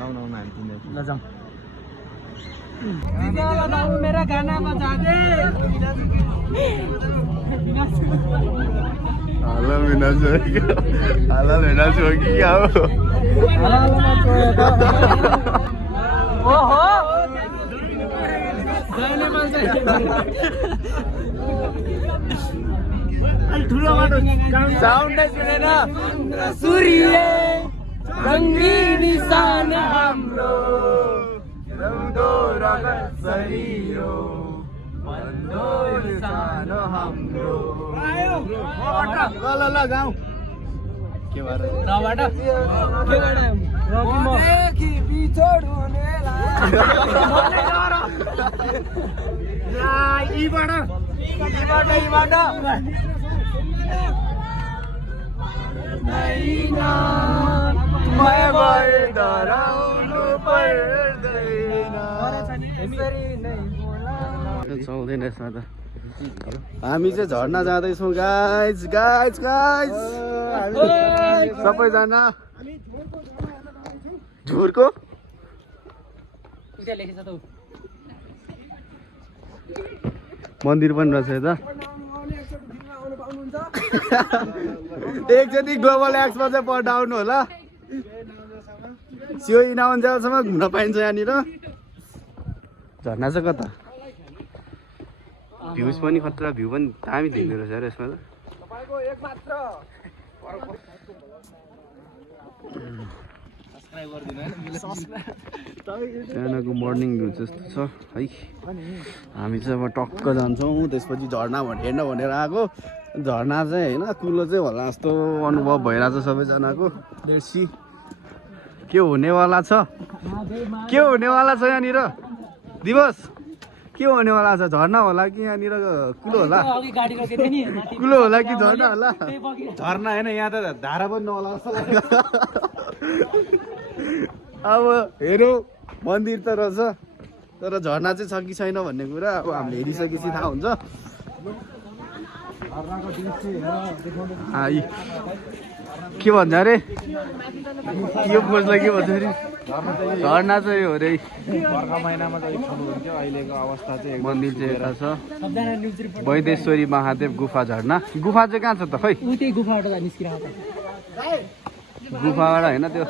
ल जाऊँ मेरा गाना बजा दे हाला बिना छोड़ की क्या हो ओहो साउन्ड सुनेन सूर्य रङ्गी निशान हाम्रो रौदो रगत शरीरो बन्दो सानो हाम्रो ल गाउँ के भएर रबाट देखि बिछोड यीबाट मैं भए डराउनु पर्दैन चल्दैन यसमा त हामी चाहिँ झर्ना जाँदैछौँ गाइज सबैजना झुरको मन्दिर पनि रहेछ यता एकचोटि ग्लोबल एक्समा चाहिँ पढ्न आउनु होला सियो इनाउन्जेलसम्म घुम्न पाइन्छ यहाँनिर झर्ना चाहिँ कता भ्युज पनि खतरा भ्यू पनि दामी देख्दो रहेछ यार यसमा त त्यहाँको मर्निङ भ्यू जस्तो छ है हामी चाहिँ अब टक्क जान्छौँ त्यसपछि झर्ना हेर्न भनेर आएको झर्ना चाहिँ होइन कुलो चाहिँ होला जस्तो अनुभव भइरहेको छ सबैजनाको देर्सी के हुनेवाला छ यहाँनिर दिवस के हुनेवाला छ झर्ना होला कि यहाँनिर कुलो होला कि झर्ना होला झर्ना होइन यहाँ त धारा पनि नहोला जस्तो अब हेरौँ मन्दिर त रहेछ तर झर्ना चाहिँ छ कि छैन भन्ने कुरा अब हामीले हेरिसकेपछि थाहा हुन्छ के भन्छ अरे के खोज्ला के भन्छ अरे झर्ना चाहिँ हो अरे बर्खा महिनामा चाहिँ छुनु हुन्थ्यो अहिलेको अवस्था चाहिँ मन्दिर चाहिँ यता छ वैदेश्वरी महादेव गुफा झर्ना गुफा चाहिँ कहाँ छ त खै गुफाबाट होइन त्यो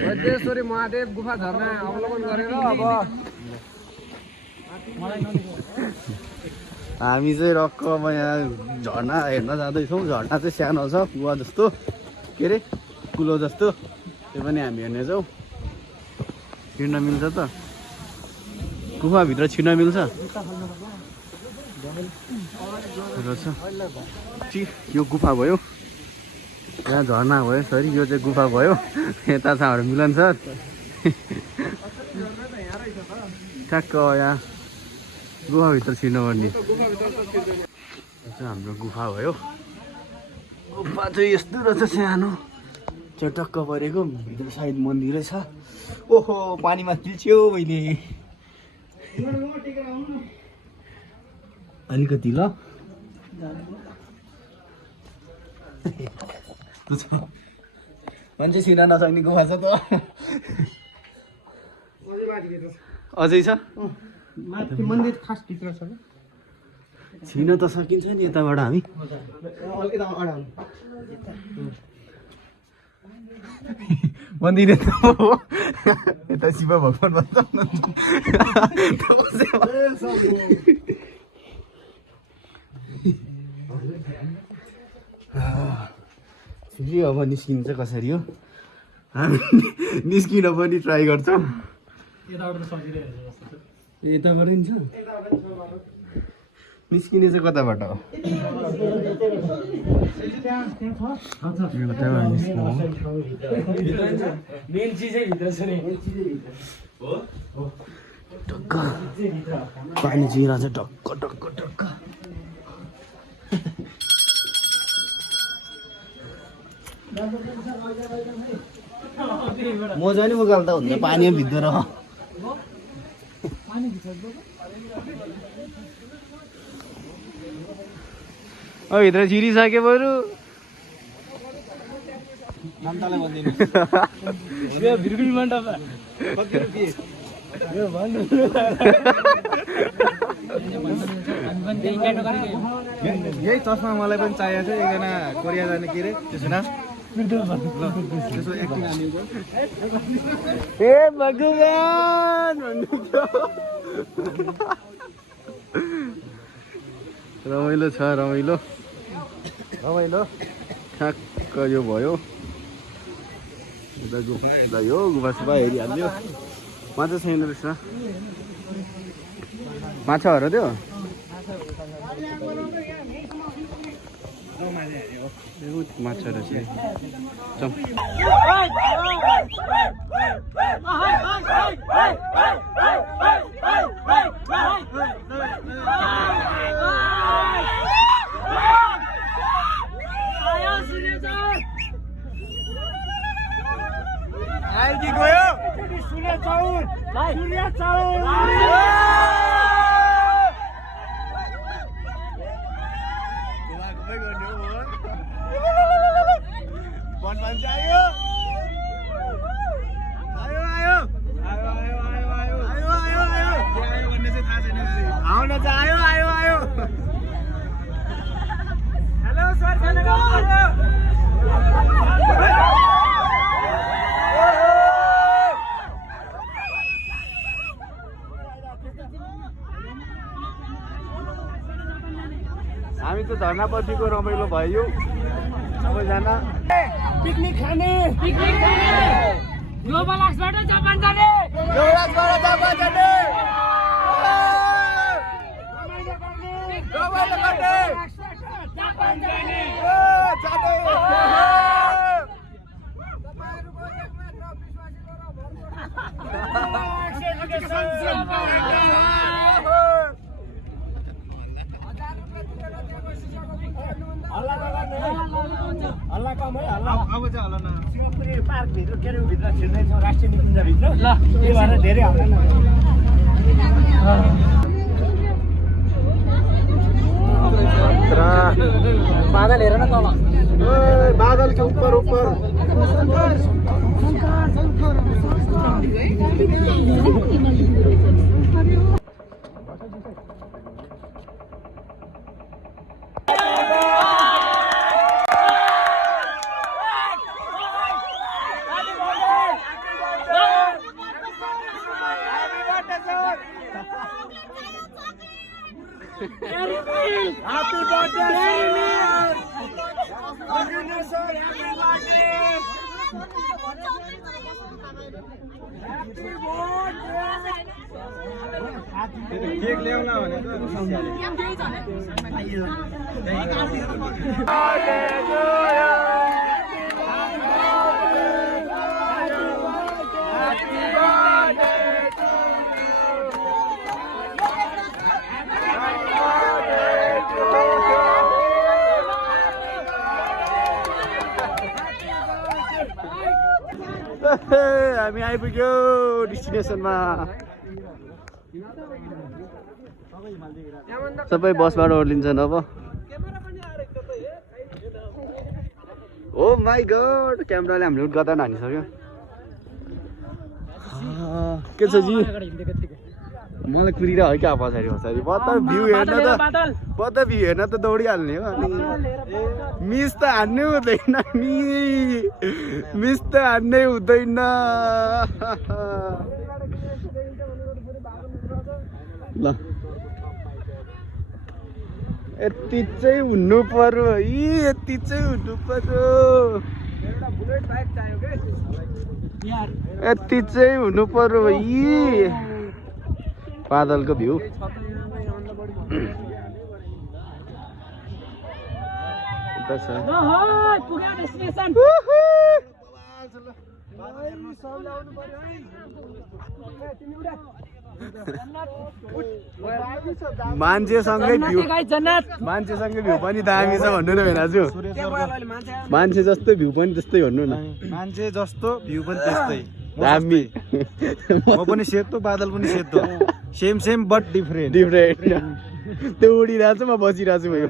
वैदेश्वरी महादेव गुफा झर्ना अवलोकन गरेर अब हामी चाहिँ रक्क अब यहाँ झर्ना हेर्न जाँदैछौँ झर्ना चाहिँ सानो छ कुवा जस्तो के अरे कुलो जस्तो त्यो पनि हामी हेर्नेछौँ छिर्न मिल्छ त गुफाभित्र छिर्न मिल्छ यो गुफा भयो यहाँ झर्ना भयो सरी यो चाहिँ गुफा भयो यता छ हाम्रो मिलन सर ठ्याक्क यहाँ गुफाभित्र छिर्नुपर्ने हाम्रो गुफा भयो गुफा चाहिँ यस्तो रहेछ सानो चटक्क परेको भित्र सायद मन्दिरै छ ओहो पानीमा तिल्छ्यो मैले अलिकति ल मान्छे छिर्न नसक्ने गुफा छ त अझै छ मन्दिर खास भित्र छ छिर्न त सकिन्छ नि यताबाट हामी मन्दिर यता हो यता शिव भगवान भन्छ फेरि अब निस्किन्छ कसरी हो हामी निस्किन पनि ट्राई गर्छौँ यताबाट नि छ निस्किने चाहिँ कताबाट हो मेन चिजै भित्र छ नि ढक्क पानी चिरा चाहिँ ढक्क ढक्क ढक्क मोजा नि उकाल्दा हुन्छ पानी भित्र भित्र छिरिसक्यो बरु यही चस्मा मलाई पनि चाहिएको छ एकजना कोरिया जाने के अरे त्यसो न त्यसो एक्टिङ हाल्नु हे भगवान रमाइलो छ रमाइलो रमाइलो ठ्याक्क यो भयो गुफा यो गुफा सुफा हेरिहाल्यो माछा छैन रहेछ माछा हो र त्यो माछा रहेछ हामी त झर्नापट्टिको रमाइलो भयो सबैजना पिकनिक खाने ग्लोबलाक्सबाट जापान जाने हल्ला कम है हल्ला अब चाहिँ होला न सिंहपुरी पार्कभित्र के अरे भित्र छिर्दै छौँ राष्ट्रिय निकुञ्जभित्र ल त्यही भएर धेरै हल्ला बादल हेर न तल बादल के ऊपर ऊपर Happy केक ल्याउला भनेको हामी आइपुग्यो डेस्टिनेसनमा सबै बसबाट ओर्लिन्छन् अब ओ माई गॉड क्यामेराले हामीले गदा हानिसक्यो के छ जी मलाई कुरिरा हो क्या पछाडि पछाडि बत्ता भ्यू हेर्न त दौडिहाल्ने हो अनि मिस त हान्नै हुँदैन नि मिस त हान्नै हुँदैन ल यति चाहिँ हुनु पर्यो है यति चाहिँ हुनु पर्यो यति चाहिँ हुनु पर्यो है बादलको भ्यू मान्छेसँगै भ्यू पनि दामी छ भन्नु न दाजु मान्छे जस्तै भ्यू पनि त्यस्तै भन्नु न मान्छे जस्तो भ्यू पनि त्यस्तै दामी म पनि सेतो बादल पनि सेतो सेम बट डिफरेन्ट त्यो उडिरहेको छ म बसिरहेको छु भयो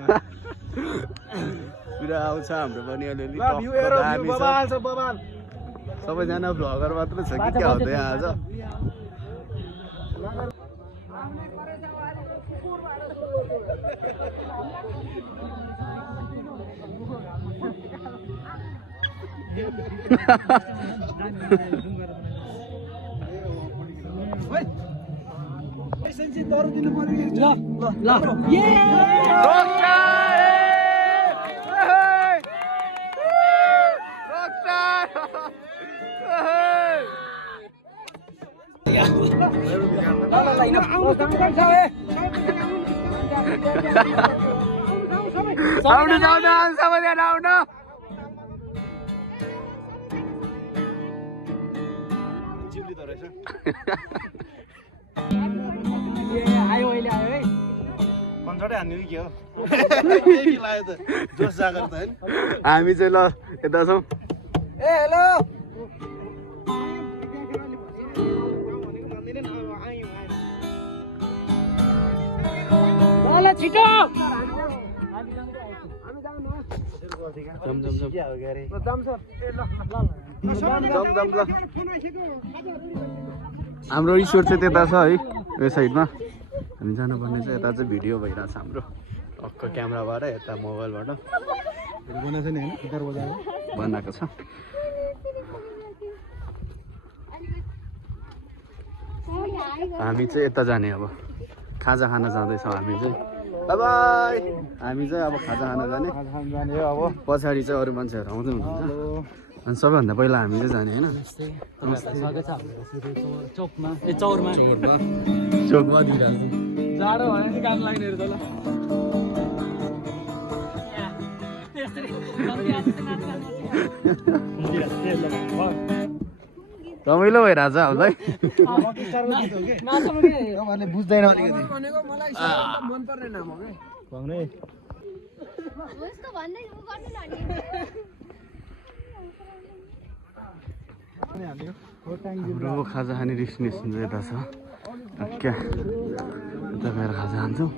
पुरा आउँछ हाम्रो पनि अलिअलि सबैजना भ्लगर मात्र छ कि क्या हुँदै आज हामी चाहिँ ल यता छौँ छिटो हाम्रो रिसोर्ट चाहिँ त्यता छ है यो साइडमा हामी जानुपर्ने चाहिँ यता चाहिँ भिडियो भइरहेको छ हाम्रो टक्क क्यामेराबाट यता मोबाइलबाट बनाएको छ हामी चाहिँ यता जाने अब खाजा खान जाँदैछौँ हामी चाहिँ बाई हामी चाहिँ अब खाजा खान जाने अब पछाडि चाहिँ अरू मान्छेहरू आउँदै हुनुहुन्छ अनि सबैभन्दा पहिला हामी चाहिँ जाने होइन चोकमा जाडो भयो नि काम लाग्ने त ल रमाइलो भइरहेछ हामीलाई बुझ्दैन हाम्रो खाजा खाने डेस्टिनेसन चाहिँ यता छ क्या यता गएर खाजा खान्छौँ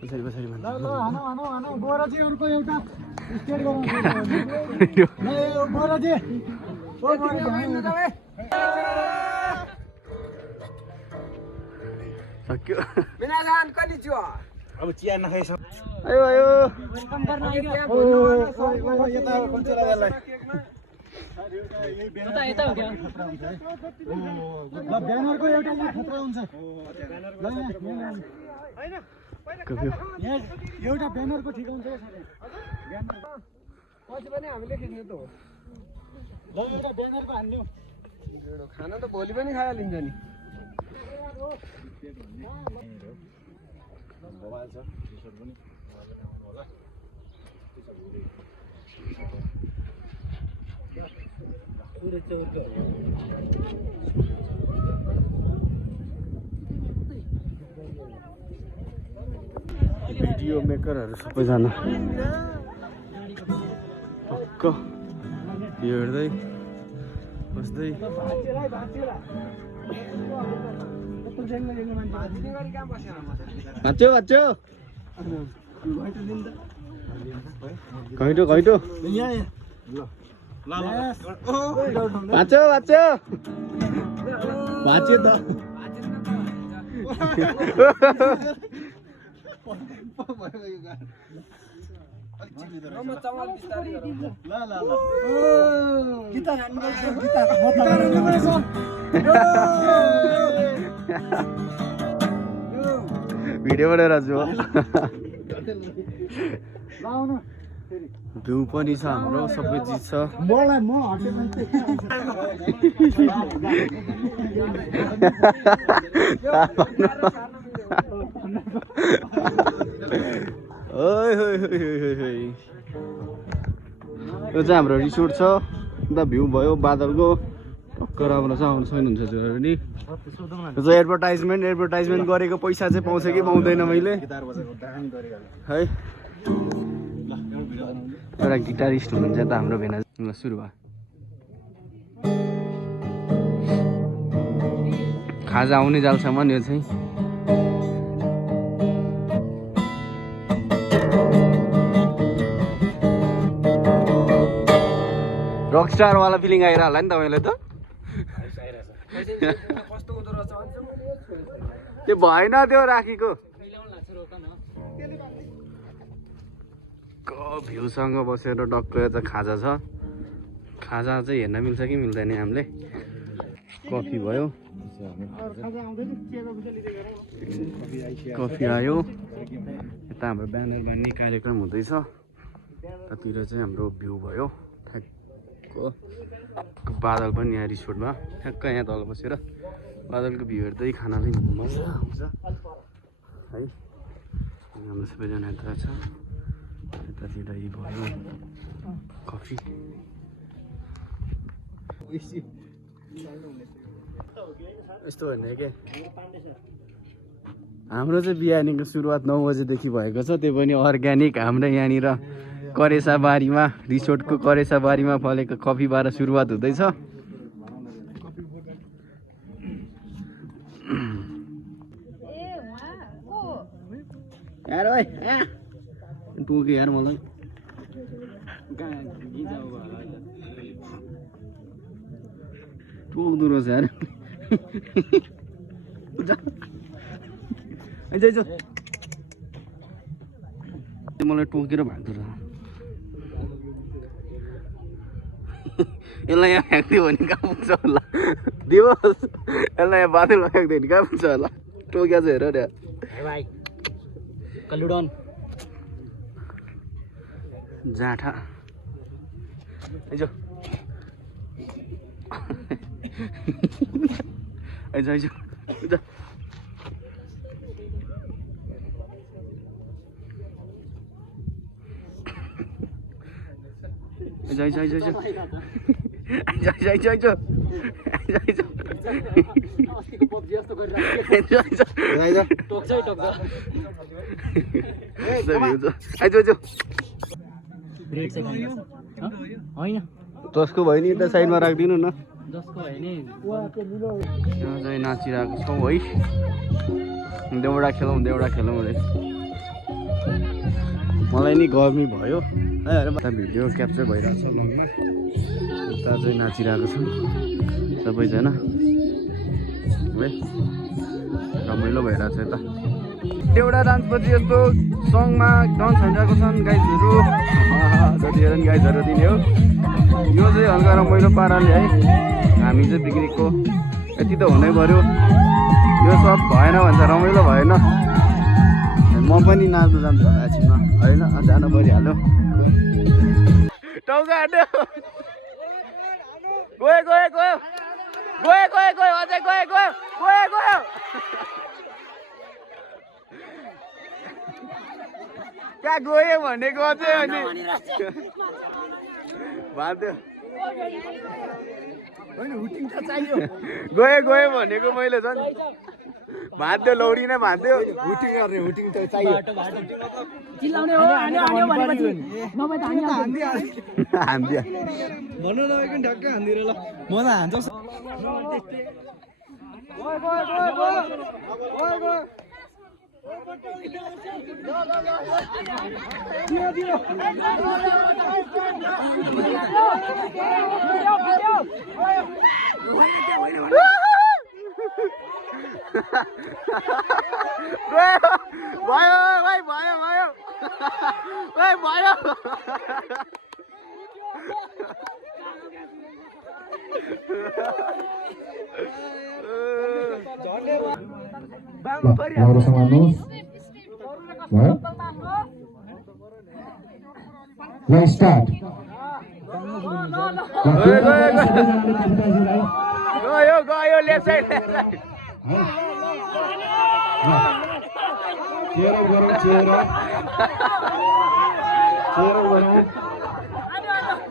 पछाडि पछाडि सक्यो अब चिया नखाइसक्यो आयो आयो ब्यानरको एउटा खतरा हुन्छ एउटा ब्यानरको ठिक हुन्छ पछि पनि हामीले खिच्नु त हो ल एउटा ब्यानरको हान्नु खाना त भोलि पनि खाइहालिन्छ नि भिडियो मेकरहरू सबैजना पक्क यो हेर्दै बस्दै भाँच्यो भाँच्यो घैँटो घैँटो भाँच्यो भाँच्यो भाँच्यो त भिडियो बनाएर छु भ्यू पनि छ हाम्रो सबै चिज छ ओइ यो चाहिँ हाम्रो रिसोर्ट छ अन्त भ्यू भयो बादलको टक्क राम्रो छ आउनु सक्नुहुन्छ हजुरहरू नि यो चाहिँ एडभर्टाइजमेन्ट गरेको पैसा चाहिँ पाउँछ कि पाउँदैन मैले है एउटा गिटारिस्ट हुनुहुन्छ त हाम्रो भेना ल सुरु भयो खाजा आउने जालसम्म यो चाहिँ रकस्टार वाला फिलिङ आइरह होला नि तपाईँलाई त त्यो भएन त्यो राखेको भ्यूसँग बसेर टक्क त खाजा छ खाजा चाहिँ हेर्न मिल्छ कि मिल्दैन हामीले कफी भयो कफी आयो यता हाम्रो ब्यानर बान्ने कार्यक्रम हुँदैछ यतातिर चाहिँ हाम्रो भ्यू भयो ठ्याक्क बादल पनि यहाँ रिसोर्टमा ठ्याक्क यहाँ तल बसेर बादलको भ्यू हेर्दै खाना पनि मजा आउँछ है हाम्रो सबैजना यता छ यतातिर यी भयो कफी यस्तो भन्ने के हाम्रो चाहिँ बिहानीको सुरुवात 9 बजेदेखि भएको छ त्यो पनि अर्ग्यानिक हाम्रो यहाँनिर करेसा बारीमा रिसोर्टको करेसा बारीमा फलेको कफीबाट सुरुवात हुँदैछ यार भाइ टोके यार मलाई टोक्दो रहेछ यार मलाई टोकेर भाग्दो रहेछ यसलाई यहाँ फ्याँक्दियो भने कहाँ पुग्छ होला दिवस यसलाई यहाँ बादलमा फ्याँक्दियो भने कहाँ पुग्छ होला टोक्या चाहिँ हेर न भाइ कलुडन जाठा आइज आइज आइज आइज आइज आइज जसको भयो नि यता साइडमा राखिदिनु न नाचिरहेको छौँ है देउडा खेलौँ अरे मलाई नि गर्मी भयो है भिडियो क्याप्चर भइरहेको छ लङमा उता चाहिँ नाचिरहेको छौँ सबैजना है रमाइलो भइरहेको छ यता एउटा डान्सपछि यस्तो सङमा डान्स हानिरहेको छन् गाइजहरू जति हेर गाइजहरू दिने हो यो चाहिँ हल्का रमाइलो पाराले है हामी चाहिँ पिकनिकको यति त हुनै पर्यो यो सब भएन भने त रमाइलो भएन म पनि नाच्नु जान्छु होला एकछिनमा होइन जानु परिहाल्यो टाउका हान्यो गयो अझै गयो कहाँ गयो भनेको अझै अनि भान्थ्यो गयो भनेको मैले झन् भान्थ्यो लौडी नै भान्थ्यो हुटिङ त चाहियो हान्दिया भन्नु नभएको ढक्क हान्दिएर ल म त हान्छ भयो Let's start. गयो लेफ्ट साइड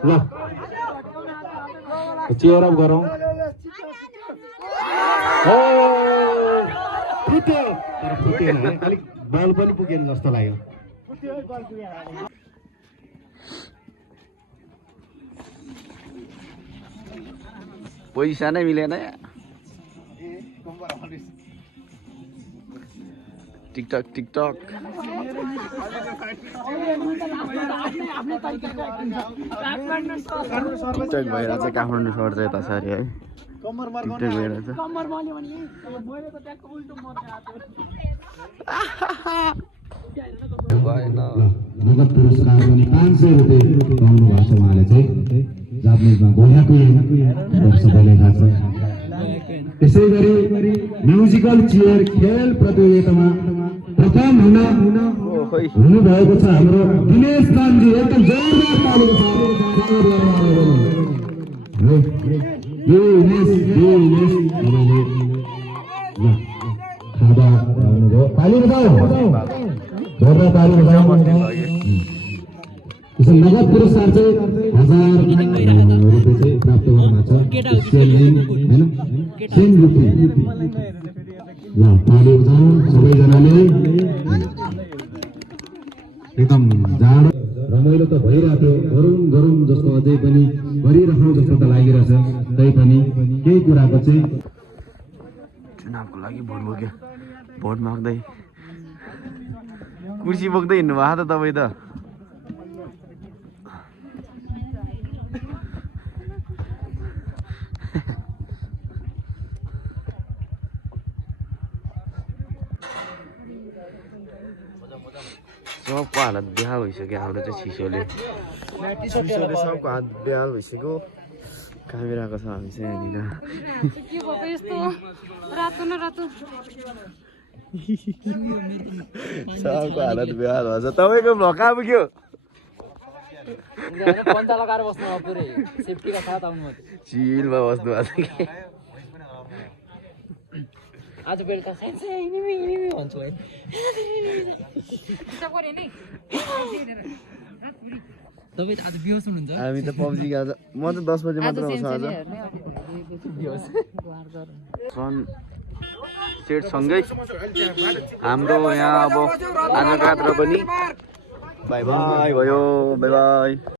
ल चियर अप गरौँ फुट्यो तर फुटेन है अलिक बल पनि पुगेन जस्तो लाग्यो पैसा नै मिलेन टिकटक टिकटक टिकटक भएर चाहिँ काठमाडौँ सर्छ यता छ अरे है टिकटक भएर चाहिँ नगद पुरस्कार पनि 500 रुपियाँ पाउनु भएको छ उहाँले चाहिँ जापानिजमा गोलाको सबैलाई थाहा छ त्यसै गरी म्युजिकल चेयर खेल प्रतियोगितामा प्रथम हुनुभएको छ हाम्रो दिनेश दानजी एकदम जोरदार तालीको साथ खादा आउनुभयो ताली बजाऊ जोरदार ताली बजाऊ त्यसो नगद पुरस्कार चाहिँ 1000 रुपियाँ चाहिँ प्राप्त गर्नुभएको छ हैन सेम रुपियाँ ल ताली बजाऊ सबैजनाले एकदम जाडो रमाइलो त भइरहेको गरौँ जस्तो अझै पनि गरिराखौँ जस्तो त लागिरहेछ तै पनि केही कुराको चाहिँ चुनावको लागि भोट माग्दै कुर्सी बोक्दै हिँड्नु भएको त तपाईँ त सबको हालत बेहाल भइसक्यो हाम्रो चाहिँ चिसोले सबको हात बेहाल भइसक्यो कामिरहेको छ हामी चाहिँ यहाँनिर सबको हालत बेहाल भन्छ तपाईँको भक्का पुग्यो चिलमा बस्नु भएको छ कि आज बेलुका भन्छु है तपाईँ त आज बिहोस हुनुहुन्छ हामी त पब्जी आज म त 10 बजे मात्र आउँछु आज सन सेट सँगै हाम्रो यहाँ अब आजको यात्रा पनि बाई बाई भयो बाई बाई